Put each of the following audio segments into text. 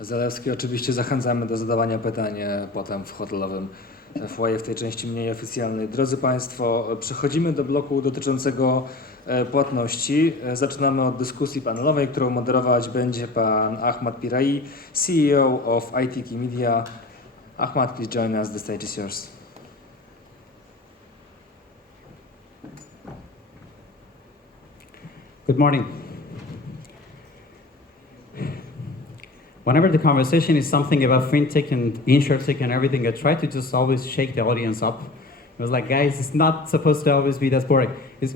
Zalewski. Oczywiście zachęcamy do zadawania pytań potem w hotelowym foyer w tej części mniej oficjalnej. Drodzy Państwo, przechodzimy do bloku dotyczącego płatności. Zaczynamy od dyskusji panelowej, którą moderować będzie pan Ahmad Piraiee, CEO of ITK Media. Ahmad, please join us. The stage is yours. Good morning. Whenever the conversation is something about FinTech and InsurTech and everything, I try to just always shake the audience up. It was like, guys, it's not supposed to always be that boring.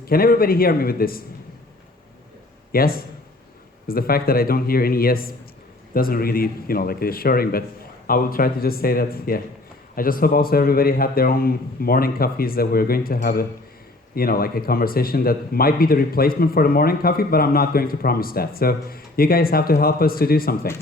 Can everybody hear me with this? Yes? Because the fact that I don't hear any yes doesn't really, like reassuring, but I will try to just say that, yeah. I just hope also everybody had their own morning coffees, that we're going to have a conversation that might be the replacement for the morning coffee, but I'm not going to promise that. So you guys have to help us to do something.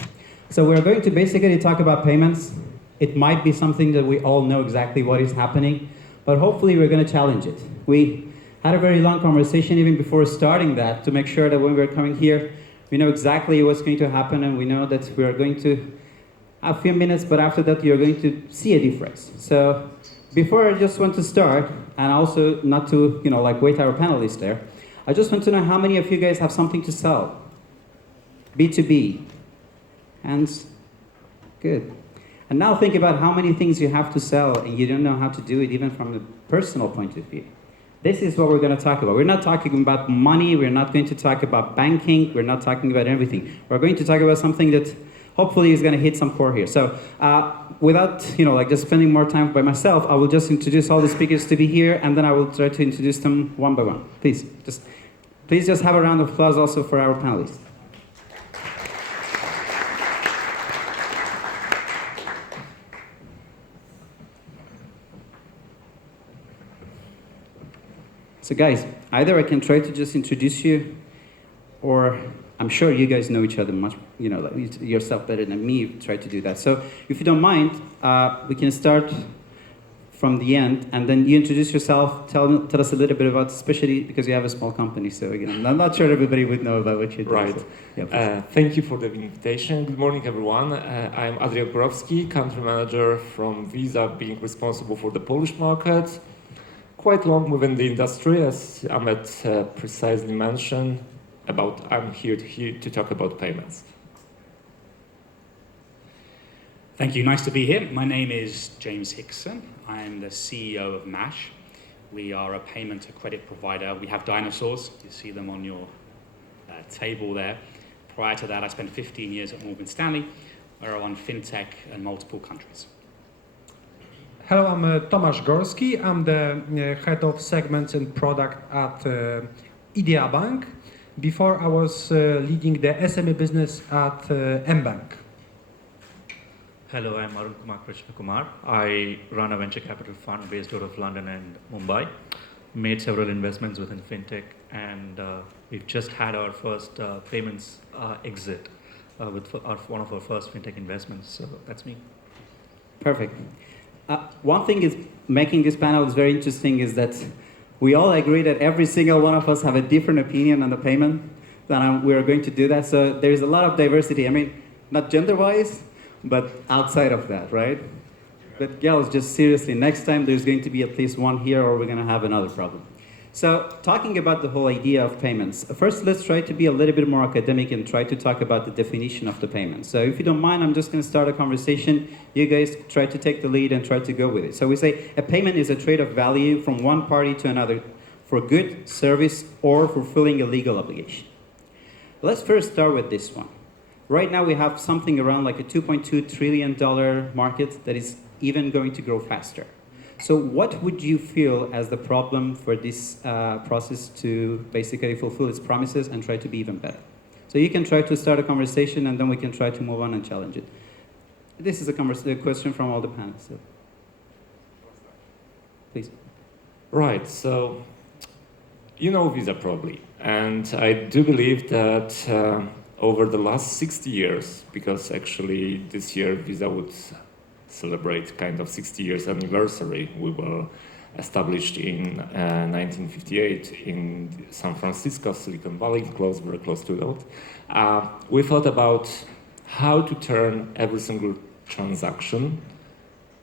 So we're going to basically talk about payments. It might be something that we all know exactly what is happening, but hopefully we're going to challenge it. We had a very long conversation even before starting that to make sure that when we're coming here, we know exactly what's going to happen, and we know that we are going to have a few minutes, but after that you're going to see a difference. So before I just want to start, and also not to wait our panelists there, I just want to know how many of you guys have something to sell? B2B. Hands? Good. And now think about how many things you have to sell and you don't know how to do it even from a personal point of view. This is what we're going to talk about. We're not talking about money, we're not going to talk about banking, we're not talking about everything. We're going to talk about something that hopefully is going to hit some core here. So without just spending more time by myself, I will just introduce all the speakers to be here, and then I will try to introduce them one by one. Please just have a round of applause also for our panelists. So guys, either I can try to just introduce you, or I'm sure you guys know each other much, yourself better than me. Try to do that. So if you don't mind, we can start from the end, and then you introduce yourself, tell us a little bit about, especially because you have a small company, so again, I'm not sure everybody would know about what you're doing. Right. So, yeah, thank you for the invitation. Good morning, everyone. I'm Adrian Borowski, country manager from Visa, being responsible for the Polish market. Quite long within the industry, as Ahmed precisely mentioned. I'm here to talk about payments. Thank you, nice to be here. My name is James Hickson. I'm the CEO of MASH. We are a payment to credit provider. We have dinosaurs. You see them on your table there. Prior to that, I spent 15 years at Morgan Stanley, where I run FinTech in multiple countries. Hello, I'm Tomasz Gorski. I'm the head of segments and product at Idea Bank. Before I was leading the SME business at mBank. Hello, I'm Arun Kumar Krishna Kumar. I run a venture capital fund based out of London and Mumbai. Made several investments within FinTech, and we've just had our first payments exit with one of our first FinTech investments. So that's me. Perfect. One thing is making this panel is very interesting is that we all agree that every single one of us have a different opinion on the payment. Then we are going to do that. So there's a lot of diversity. I mean, not gender-wise, but outside of that, right? But girls, just seriously, next time there's going to be at least one here, or we're going to have another problem. So talking about the whole idea of payments, first let's try to be a little bit more academic and try to talk about the definition of the payment. So if you don't mind, I'm just going to start a conversation. You guys try to take the lead and try to go with it. So we say a payment is a trade of value from one party to another for good, service, or fulfilling a legal obligation. Let's first start with this one. Right now we have something around like a $2.2 trillion market that is even going to grow faster. So what would you feel as the problem for this process to basically fulfill its promises and try to be even better? So you can try to start a conversation, and then we can try to move on and challenge it. This is a question from all the panelists. So. Please. Right, so you know Visa probably, and I do believe that over the last 60 years, because actually this year Visa would celebrate kind of 60 years anniversary. We were established in 1958 in San Francisco, Silicon Valley, very close to that. We thought about how to turn every single transaction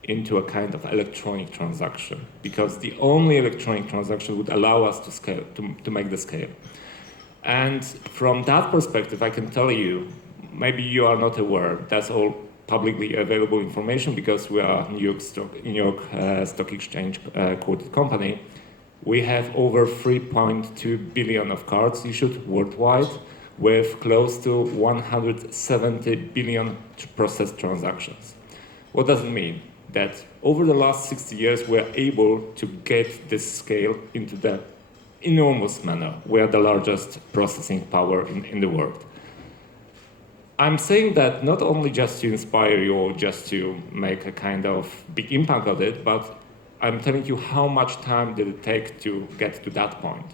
into a kind of electronic transaction, because the only electronic transaction would allow us to scale, to make the scale. And from that perspective, I can tell you, maybe you are not aware, that's all publicly available information because we are New York Stock Exchange quoted company. We have over 3.2 billion of cards issued worldwide, with close to 170 billion processed transactions. What does it mean? That over the last 60 years, we're able to get this scale into the enormous manner. We are the largest processing power in the world. I'm saying that not only just to inspire you or just to make a kind of big impact of it, but I'm telling you how much time did it take to get to that point.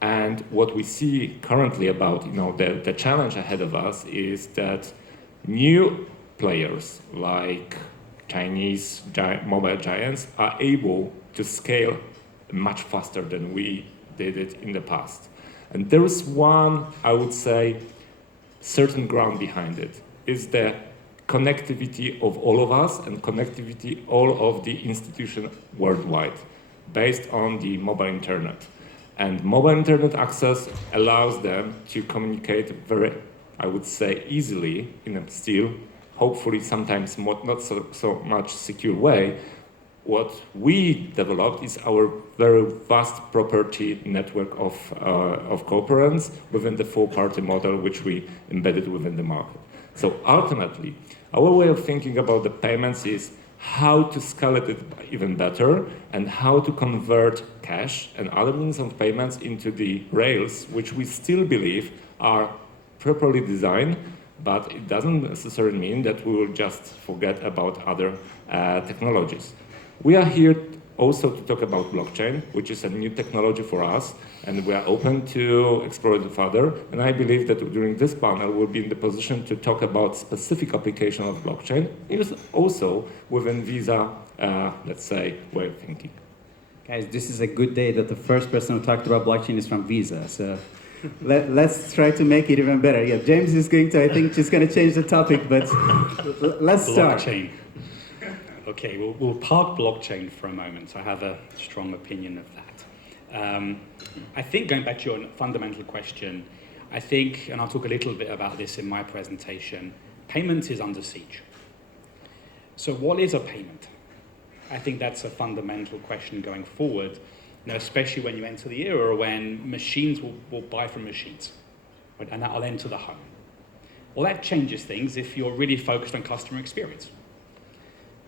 And what we see currently about the challenge ahead of us is that new players like Chinese mobile giants are able to scale much faster than we did it in the past. And there is one, I would say, certain ground behind it, is the connectivity of all of us and connectivity all of the institutions worldwide based on the mobile internet. And mobile internet access allows them to communicate very, I would say, easily in a still, hopefully sometimes not so much secure way. What we developed is our very vast property network of cooperants within the four-party model which we embedded within the market. So ultimately, our way of thinking about the payments is how to scale it even better and how to convert cash and other means of payments into the rails, which we still believe are properly designed, but it doesn't necessarily mean that we will just forget about other technologies. We are here also to talk about blockchain, which is a new technology for us, and we are open to explore it further. And I believe that during this panel, we'll be in the position to talk about specific application of blockchain, also within Visa, let's say, way of thinking. Guys, this is a good day that the first person who talked about blockchain is from Visa. So let's try to make it even better. Yeah, James is going to, I think, just going to change the topic, but let's start. Blockchain. Okay, we'll park blockchain for a moment. I have a strong opinion of that. I think going back to your fundamental question, I think, and I'll talk a little bit about this in my presentation, payment is under siege. So what is a payment? I think that's a fundamental question going forward, especially when you enter the era when machines will buy from machines, right? And that'll enter the home. Well, that changes things if you're really focused on customer experience.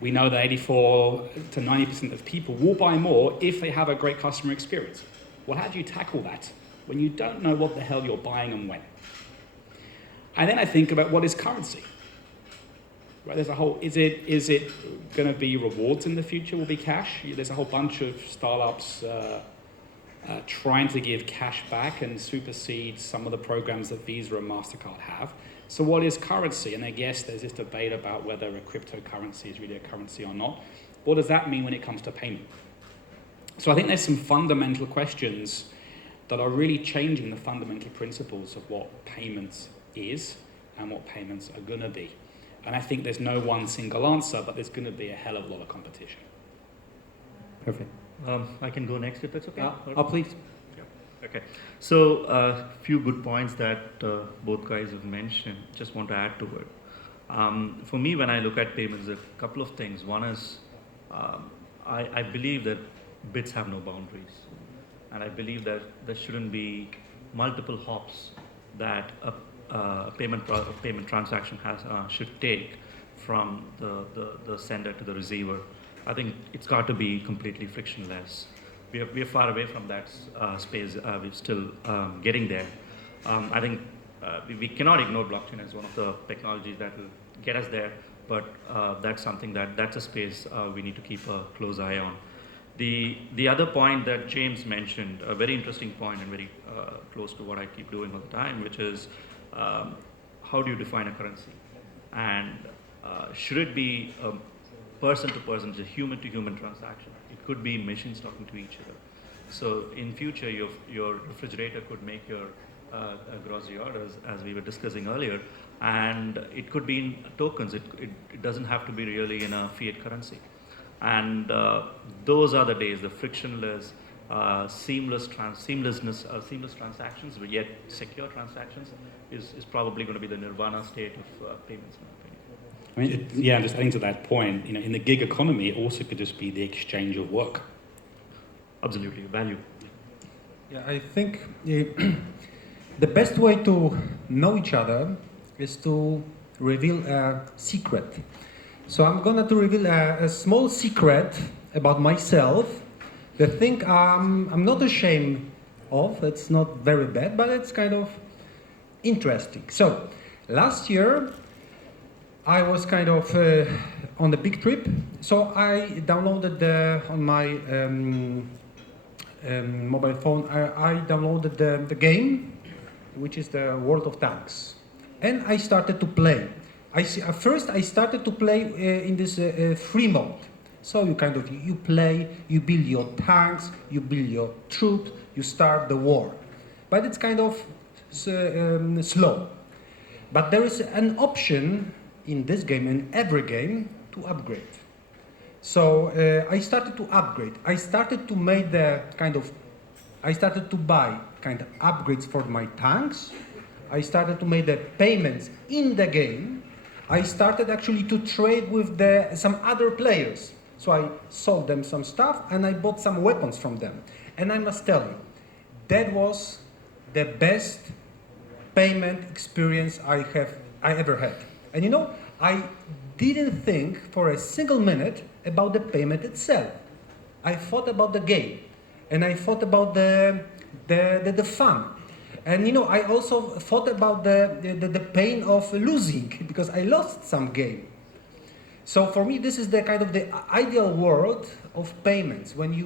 We know that 84 to 90% of people will buy more if they have a great customer experience. Well, how do you tackle that when you don't know what the hell you're buying and when? And then I think about what is currency. Right, there's a whole, is it going to be rewards in the future will be cash? There's a whole bunch of startups trying to give cash back and supersede some of the programs that Visa and MasterCard have. So what is currency? And I guess there's this debate about whether a cryptocurrency is really a currency or not. What does that mean when it comes to payment? So I think there's some fundamental questions that are really changing the fundamental principles of what payments is and what payments are going to be. And I think there's no one single answer, but there's going to be a hell of a lot of competition. Perfect. I can go next if that's okay. Please. Okay, so a few good points that both guys have mentioned, just want to add to it. For me, when I look at payments, a couple of things. One is, I believe that bits have no boundaries. And I believe that there shouldn't be multiple hops that a payment transaction should take from the sender to the receiver. I think it's got to be completely frictionless. We are far away from that space. We're still getting there. I think we cannot ignore blockchain as one of the technologies that will get us there, but that's something that's a space we need to keep a close eye on. The other point that James mentioned, a very interesting point and very close to what I keep doing all the time, which is how do you define a currency? And should it be a person-to-person, a human-to-human transaction? It could be machines talking to each other. So in future, your refrigerator could make your grocery orders, as we were discussing earlier. And it could be in tokens. It doesn't have to be really in a fiat currency. And those are the days, the frictionless, seamless transactions, but yet secure transactions is probably going to be the nirvana state of payments. I mean, Yeah, and just adding to that point, in the gig economy, it also could just be the exchange of work. Absolutely, value. Yeah, I think the best way to know each other is to reveal a secret. So I'm going to reveal a small secret about myself. The thing I'm not ashamed of. It's not very bad, but it's kind of interesting. So last year I was kind of on a big trip. So I downloaded on my mobile phone. I downloaded the game, which is the World of Tanks, and I started to play. First I started to play in this free mode. So you play, you build your tanks, you build your troops, you start the war. But it's kind of slow. But there is an option in this game, in every game, to upgrade. So I started to upgrade. I started to make I started to buy kind of upgrades for my tanks. I started to make the payments in the game. I started actually to trade with some other players. So I sold them some stuff and I bought some weapons from them. And I must tell you, that was the best payment experience I ever had. And I didn't think for a single minute about the payment itself. I thought about the game, and I thought about the fun. And I also thought about the pain of losing, because I lost some game. So for me, this is the kind of the ideal world of payments, when we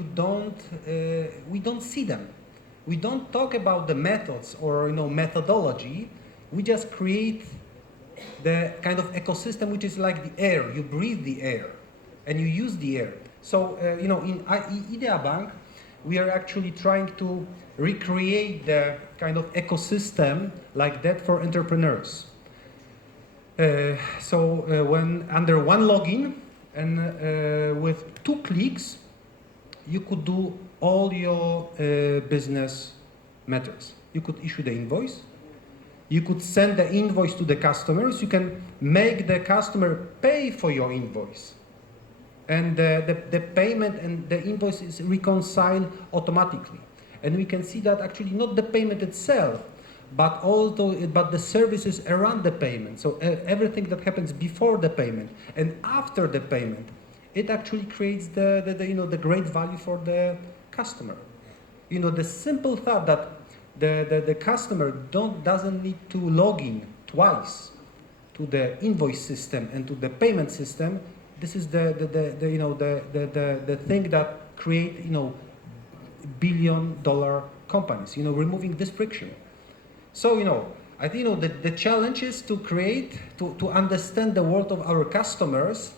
don't see them. We don't talk about the methods or methodology. We just create the kind of ecosystem which is like the air. You breathe the air, and you use the air. So in Idea Bank, we are actually trying to recreate the kind of ecosystem like that for entrepreneurs. When under one login and with 2 clicks, you could do all your business matters. You could issue the invoice. You could send the invoice to the customers. You can make the customer pay for your invoice. And the payment and the invoice is reconciled automatically. And we can see that actually not the payment itself, but the services around the payment. So everything that happens before the payment and after the payment, it actually creates the great value for the customer. The simple thought that the customer doesn't need to log in twice to the invoice system and to the payment system. This is the thing that create billion-dollar companies. Removing this friction. So I think the challenge is to understand the world of our customers.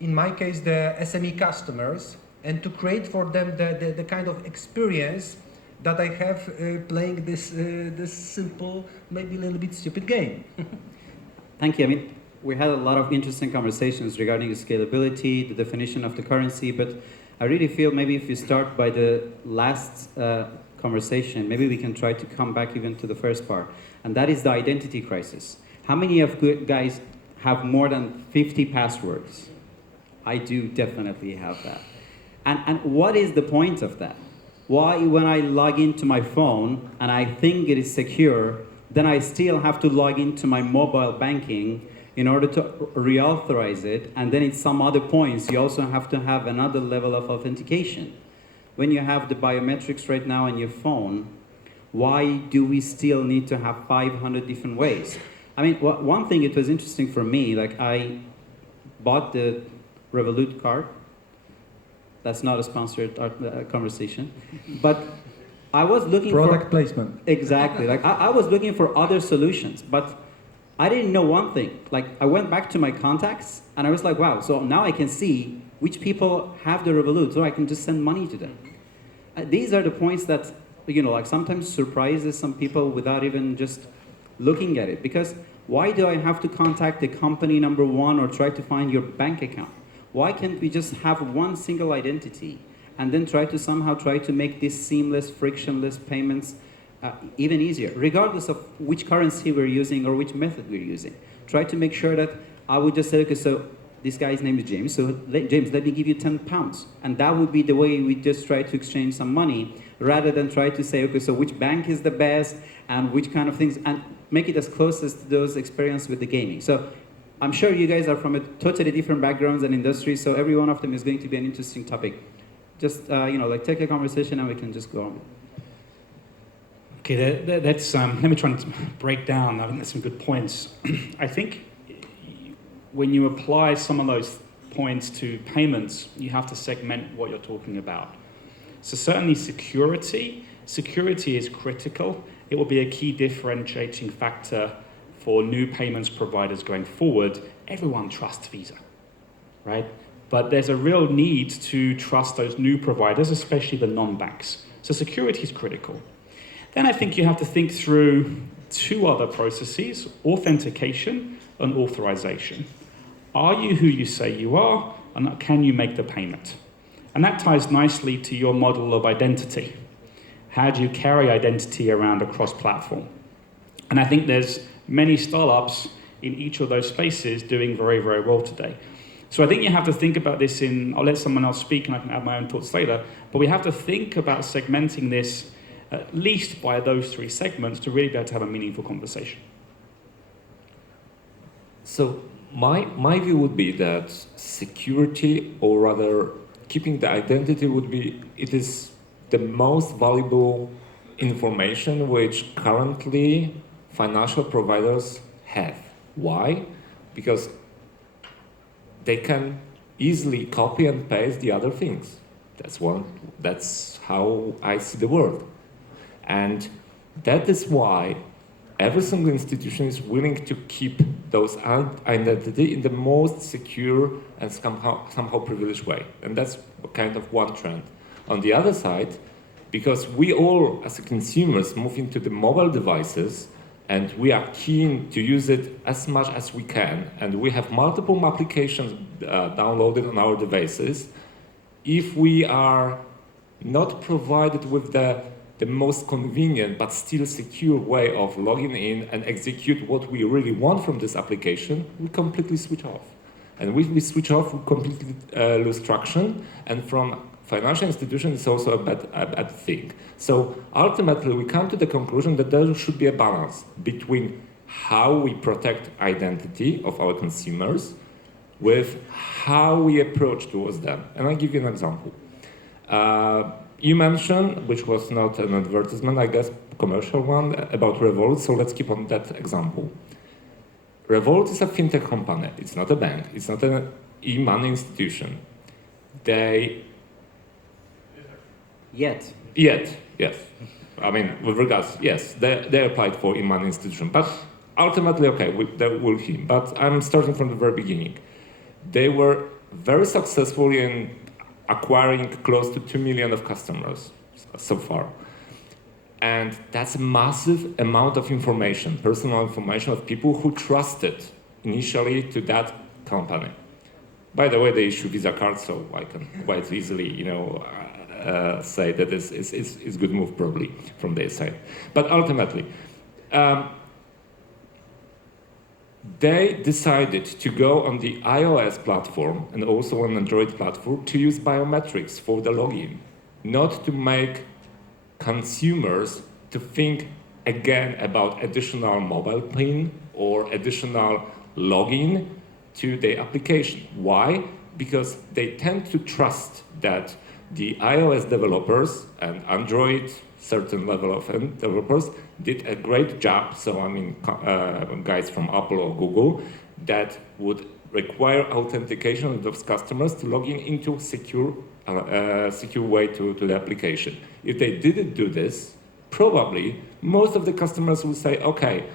In my case, the SME customers, and to create for them the kind of experience that I have playing this simple, maybe a little bit stupid game. Thank you. I mean, we had a lot of interesting conversations regarding the scalability, the definition of the currency, but I really feel maybe if you start by the last conversation, maybe we can try to come back even to the first part, and that is the identity crisis. How many of you guys have more than 50 passwords? I do definitely have that. And what is the point of that? Why, when I log into my phone and I think it is secure, then I still have to log into my mobile banking in order to reauthorize it, and then at some other points you also have to have another level of authentication. When you have the biometrics right now on your phone, why do we still need to have 500 different ways? I mean, one thing, it was interesting for me, like I bought the Revolut card. That's not a sponsored conversation, but I was looking for product placement. Exactly. Like I was looking for other solutions, but I didn't know one thing. Like I went back to my contacts and I was like, wow, so now I can see which people have the Revolut, so I can just send money to them. These are the points that, like sometimes surprises some people without even just looking at it. Because Why do I have to contact the company number one or try to find your bank account? Why can't we just have one single identity and then try to make these seamless, frictionless payments even easier, regardless of which currency we're using or which method we're using? Try to make sure that I would just say, okay, so this guy's name is James, so James, let me give you 10 pounds. And that would be the way we just try to exchange some money, rather than try to say, okay, so which bank is the best and which kind of things, and make it as close as to those experiences with the gaming. So I'm sure you guys are from a totally different backgrounds and industries, so every one of them is going to be an interesting topic. Just, take a conversation and we can just go on. Okay, that's, let me try and break down. I think there's some good points. I think when you apply some of those points to payments, you have to segment what you're talking about. So certainly security is critical. It will be a key differentiating factor for new payments providers going forward. Everyone trusts Visa, right? But there's a real need to trust those new providers, especially the non-banks. So security is critical. Then I think you have to think through two other processes: authentication and authorization. Are you who you say you are, and can you make the payment? And that ties nicely to your model of identity. How do you carry identity around across platform? And I think there's many startups in each of those spaces doing very, very well today. So I think you have to think about this I'll let someone else speak and I can add my own thoughts later, but we have to think about segmenting this at least by those three segments to really be able to have a meaningful conversation. So my view would be that security, or rather keeping the identity, it is the most valuable information which currently financial providers have. Why? Because they can easily copy and paste the other things. That's how I see the world. And that is why every single institution is willing to keep those identity in the most secure and somehow privileged way. And that's kind of one trend. On the other side, because we all as consumers move into the mobile devices and we are keen to use it as much as we can, and we have multiple applications downloaded on our devices, if we are not provided with the most convenient but still secure way of logging in and execute what we really want from this application, we completely switch off. And when we switch off, we completely lose traction. And from financial institutions, it's also a bad thing. So ultimately, we come to the conclusion that there should be a balance between how we protect identity of our consumers with how we approach towards them. And I'll give you an example. You mentioned, which was not an advertisement, I guess, commercial one, about Revolut, so let's keep on that example. Revolut is a fintech company. It's not a bank. It's not an e-money institution. Yet, yes. I mean, with regards, yes, they applied for e-money institution. But ultimately, okay, we'll see. But I'm starting from the very beginning. They were very successful in acquiring close to 2 million of customers so far. And that's a massive amount of information, personal information of people who trusted initially to that company. By the way, they issue Visa cards, so I can quite easily, say that it's good move probably from their side. But ultimately, they decided to go on the iOS platform and also on Android platform to use biometrics for the login, not to make consumers to think again about additional mobile PIN or additional login to the application. Why? Because they tend to trust that the iOS developers and Android, certain level of developers, did a great job. So I mean, guys from Apple or Google, that would require authentication of those customers to log in into secure way to the application. If they didn't do this, probably most of the customers will say, okay,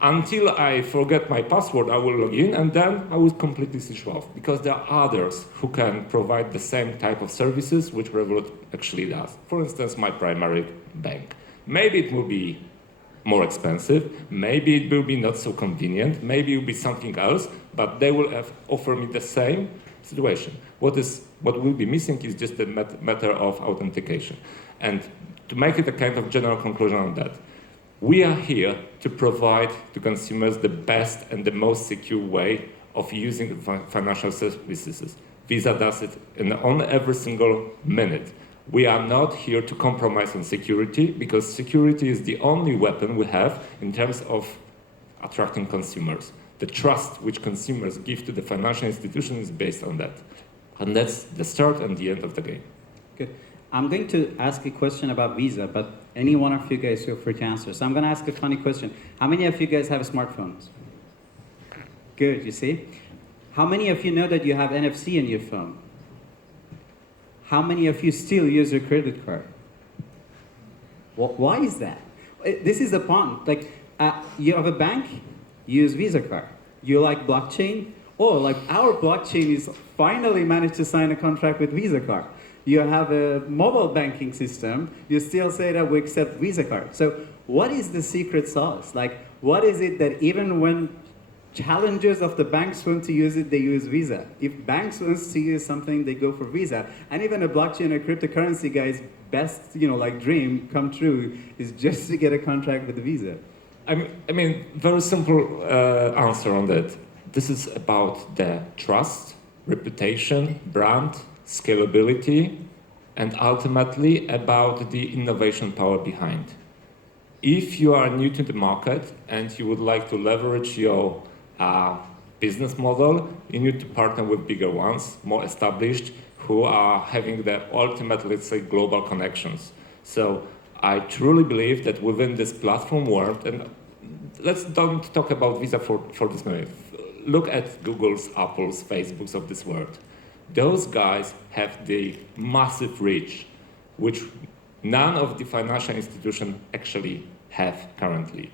until I forget my password, I will log in, and then I will completely switch off, because there are others who can provide the same type of services which Revolut actually does. For instance, my primary bank. Maybe it will be more expensive, maybe it will be not so convenient, maybe it will be something else, but they will offer me the same situation. What will be missing is just the matter of authentication. And to make it a kind of general conclusion on that, we are here to provide to consumers the best and the most secure way of using financial services. Visa does it on every single minute. We are not here to compromise on security, because security is the only weapon we have in terms of attracting consumers. The trust which consumers give to the financial institution is based on that. And that's the start and the end of the game. Good. I'm going to ask a question about Visa, but any one of you guys feel free to answer. So I'm going to ask a funny question. How many of you guys have smartphones? Good, you see? How many of you know that you have NFC in your phone? How many of you still use your credit card? Why is that? This is the point. Like, you have a bank, you use Visa card. You like blockchain? Oh, like our blockchain is finally managed to sign a contract with Visa card. You have a mobile banking system, you still say that we accept Visa card. So what is the secret sauce? Like, what is it that even when challengers of the banks want to use it, they use Visa? If banks want to use something, they go for Visa. And even a blockchain or cryptocurrency guy's best, like dream come true is just to get a contract with Visa. I mean, very simple answer on that. This is about the trust, reputation, brand, scalability, and ultimately about the innovation power behind. If you are new to the market and you would like to leverage your business model, you need to partner with bigger ones, more established, who are having the ultimate, let's say, global connections. So I truly believe that within this platform world, and let's don't talk about Visa for this minute. Look at Google's, Apple's, Facebook's of this world. Those guys have the massive reach, which none of the financial institutions actually have currently.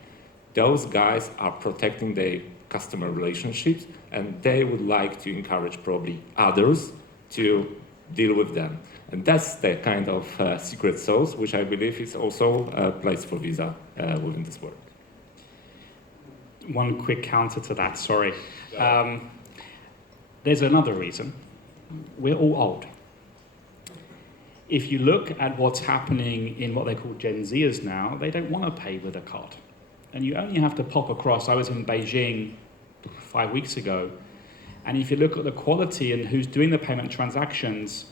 Those guys are protecting their customer relationships, and they would like to encourage probably others to deal with them. And that's the kind of secret sauce, which I believe is also a place for Visa within this world. One quick counter to that, sorry. There's another reason. We're all old. If you look at what's happening in what they call Gen Zers now, they don't want to pay with a card. And you only have to pop across. I was in Beijing 5 weeks ago, and if you look at the quality and who's doing the payment transactions,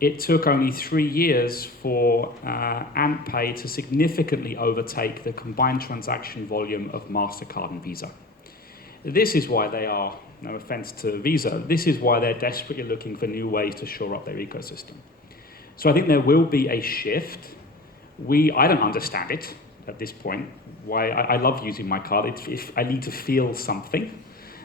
it took only 3 years for AntPay to significantly overtake the combined transaction volume of MasterCard and Visa. This is why they are, no offense to Visa, this is why they're desperately looking for new ways to shore up their ecosystem. So I think there will be a shift. I don't understand it at this point. Why I love using my card. If I need to feel something,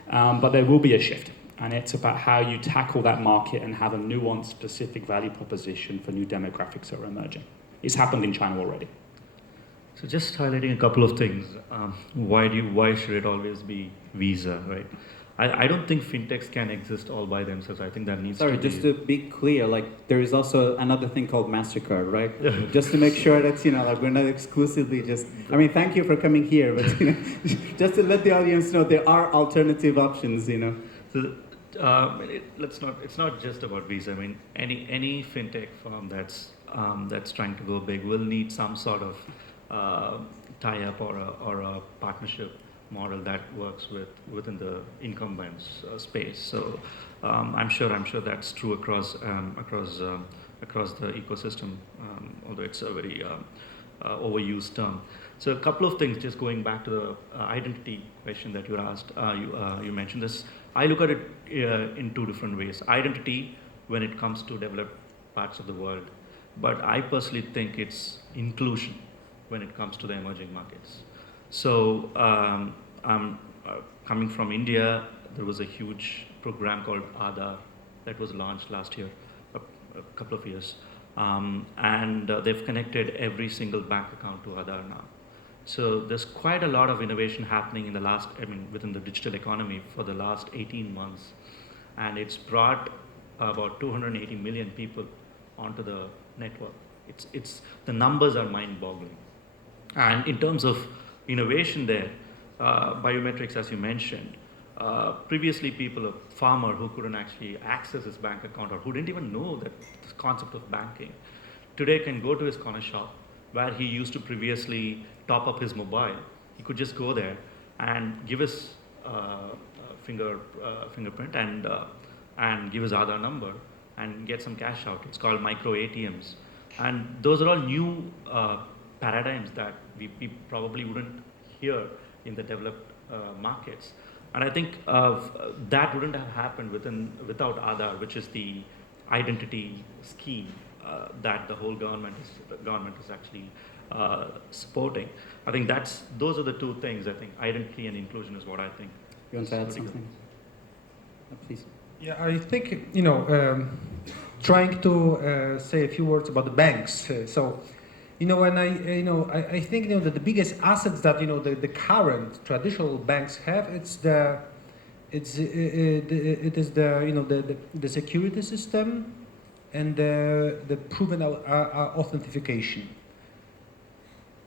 but there will be a shift. And it's about how you tackle that market and have a nuanced, specific value proposition for new demographics that are emerging. It's happened in China already. So just highlighting a couple of things. Why should it always be Visa, right? I don't think fintechs can exist all by themselves. I think that needs to be... Sorry, just to be clear, like there is also another thing called MasterCard, right? Just to make sure that, like we're not exclusively just... I mean, thank you for coming here, but just to let the audience know there are alternative options, So, it's not just about Visa. I mean, any fintech firm that's trying to go big will need some sort of tie-up or a partnership model that works within the incumbents space. So I'm sure that's true across the ecosystem, although it's a very overused term. So a couple of things, just going back to the identity question that you asked. You mentioned this. I look at it in two different ways. Identity when it comes to developed parts of the world, but I personally think it's inclusion when it comes to the emerging markets. So I'm coming from India. There was a huge program called Aadhaar that was launched last year, a couple of years. And they've connected every single bank account to Aadhaar now. So there's quite a lot of innovation happening within the digital economy for the last 18 months. And it's brought about 280 million people onto the network. The numbers are mind-boggling. And in terms of innovation there. Biometrics, as you mentioned. Previously, a farmer who couldn't actually access his bank account or who didn't even know that this concept of banking, today can go to his corner shop where he used to previously top up his mobile. He could just go there and give his fingerprint and give his Aadhaar number and get some cash out. It's called micro ATMs. And those are all new paradigms that we probably wouldn't hear in the developed markets. And I think that wouldn't have happened without Aadhaar, which is the identity scheme that the whole government is actually supporting. I think those are the two things. I think identity and inclusion is what I think. You want to add something? Please. Yeah, I think, trying to say a few words about the banks. When I think, that the biggest assets that, the current traditional banks have, it is the security system and the proven authentication.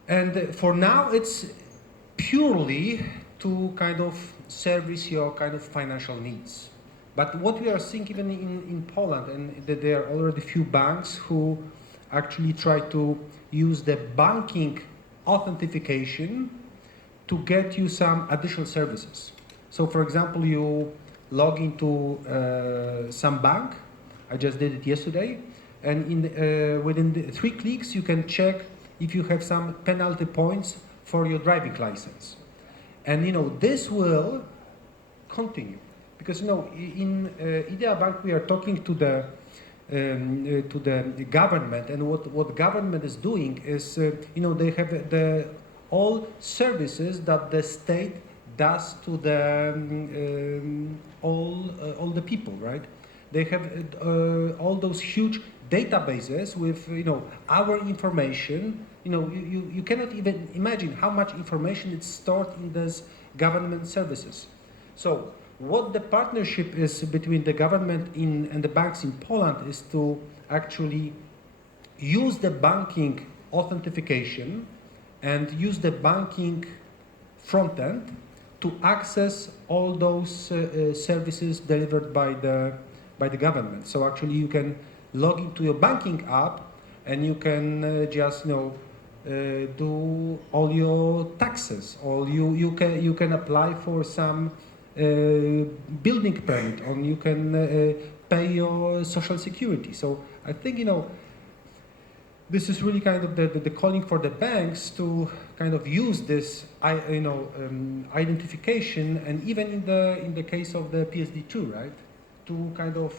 And for now, it's purely to kind of service your kind of financial needs. But what we are seeing even in Poland, and that there are already few banks who actually try to use the banking authentication to get you some additional services. So for example, you log into some bank, I just did it yesterday, and within 3 clicks you can check if you have some penalty points for your driving license. And this will continue. Because in Idea Bank we are talking to the government, and what government is doing is they have all services that the state does to all the people, right? They have all those huge databases with our information. You cannot even imagine how much information is stored in these government services. So what the partnership is between the government and the banks in Poland is to actually use the banking authentication and use the banking front end to access all those services delivered by the government. So actually you can log into your banking app and you can just do all your taxes, or you can apply for some building permit, or you can pay your social security. So I think this is really kind of the calling for the banks to kind of use this identification, and even in the case of the PSD2, right, to kind of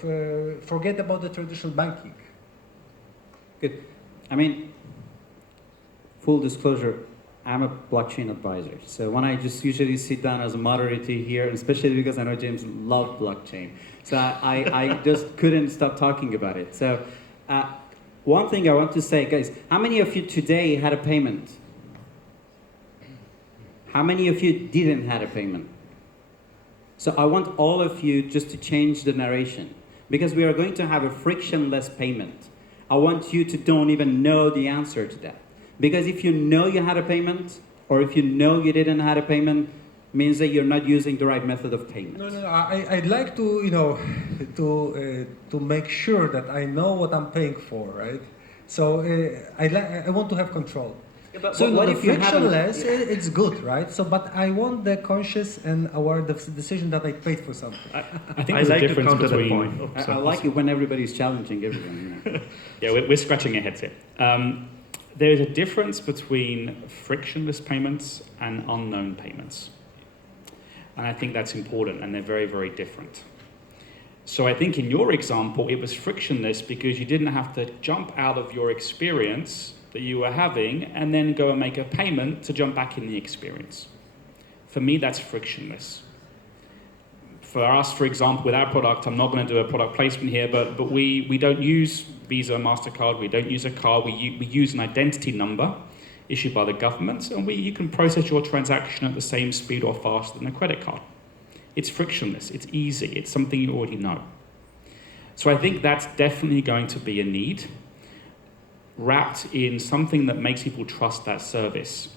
forget about the traditional banking. Good. I mean, full disclosure, I'm a blockchain advisor. So when I just usually sit down as a moderator here, especially because I know James loved blockchain, so I just couldn't stop talking about it. So one thing I want to say, guys, how many of you today had a payment? How many of you didn't have a payment? So I want all of you just to change the narration, because we are going to have a frictionless payment. I want you to don't even know the answer to that. Because if you know you had a payment, or if you know you didn't have a payment, means that you're not using the right method of payment. No. I'd like to, to make sure that I know what I'm paying for, right? So I want to have control. Yeah, but So what the if you frictionless, it's good, right? So, but I want the conscious and aware decision that I paid for something. I think I there's like a to difference counter that between. point. I like it when everybody's challenging everyone. Yeah, we're scratching our heads here. There is a difference between frictionless payments and unknown payments. And I think that's important, and they're very, very different. So I think in your example, it was frictionless because you didn't have to jump out of your experience that you were having and then go and make a payment to jump back in the experience. For me, that's frictionless. For us, for example, with our product, I'm not going to do a product placement here, but we don't use Visa, MasterCard, we don't use a card, we use an identity number issued by the government, and you can process your transaction at the same speed or faster than a credit card. It's frictionless, it's easy, it's something you already know. So I think that's definitely going to be a need, wrapped in something that makes people trust that service.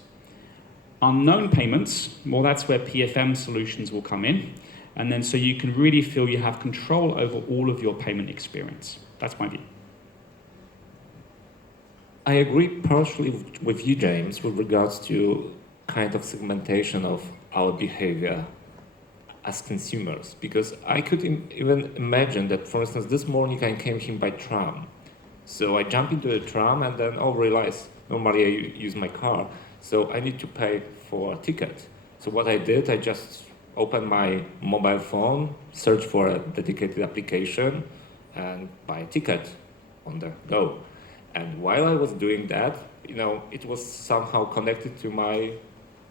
Unknown payments, well, that's where PFM solutions will come in. And then so you can really feel you have control over all of your payment experience. That's my view. I agree partially with you, James, with regards to kind of segmentation of our behavior as consumers, because I could even imagine that, for instance, this morning I came here by tram. So I jump into the tram and then realize normally I use my car, so I need to pay for a ticket. So what I did, I just opened my mobile phone, search for a dedicated application, and buy a ticket on the go. And while I was doing that, it was somehow connected to my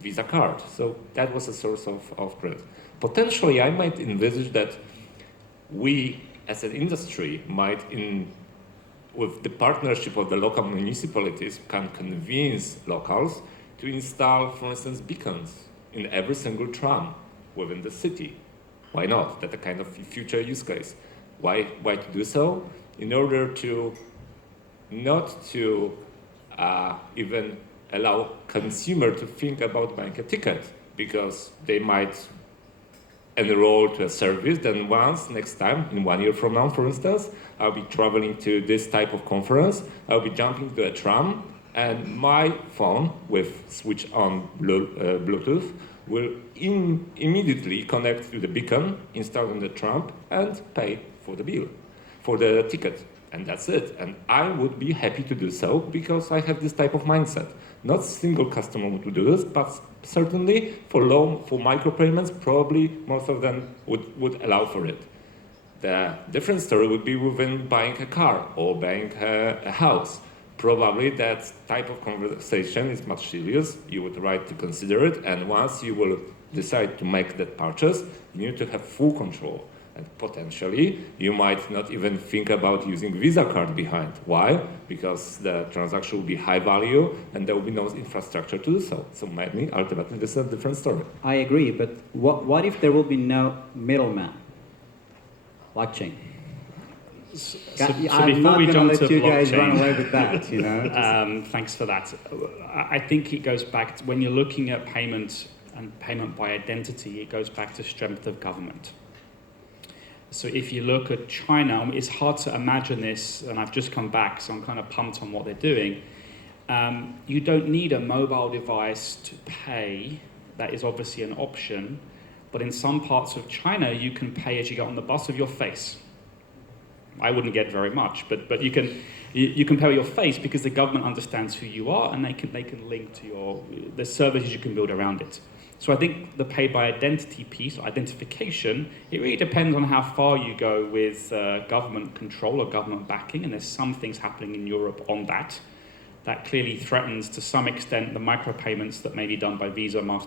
Visa card. So that was a source of credit. Potentially, I might envisage that we, as an industry, might, with the partnership of the local municipalities, can convince locals to install, for instance, beacons in every single tram within the city. Why not? That's a kind of future use case. Why to do so? In order to not to even allow consumer to think about buying a ticket, because they might enroll to a service, then next time, in 1 year from now, for instance, I'll be traveling to this type of conference, I'll be jumping to a tram, and my phone with switch on Bluetooth will immediately connect to the beacon installed in the tram and pay for the bill, for the ticket. And that's it. And I would be happy to do so because I have this type of mindset. Not single customer would do this, but certainly for micropayments, probably most of them would allow for it. The different story would be within buying a car or buying a house. Probably that type of conversation is much serious. You would right to consider it, and once you will decide to make that purchase, you need to have full control. And potentially, you might not even think about using Visa card behind. Why? Because the transaction will be high value and there will be no infrastructure to do so. So maybe ultimately this is a different story. I agree, but what if there will be no middleman? Blockchain. So I'm before not we going jump to to let you guys run blockchain, away with that, thanks for that. I think it goes back to when you're looking at payment and payment by identity, it goes back to strength of government. So if you look at China, it's hard to imagine this, and I've just come back, so I'm kind of pumped on what they're doing. You don't need a mobile device to pay. That is obviously an option. But in some parts of China, you can pay as you get on the bus with your face. I wouldn't get very much, but you can pay with your face because the government understands who you are, and they can link to the services you can build around it. So I think the pay by identity piece, identification, it really depends on how far you go with government control or government backing, and there's some things happening in Europe on that clearly threatens to some extent the micropayments that may be done by Visa, Mastercard,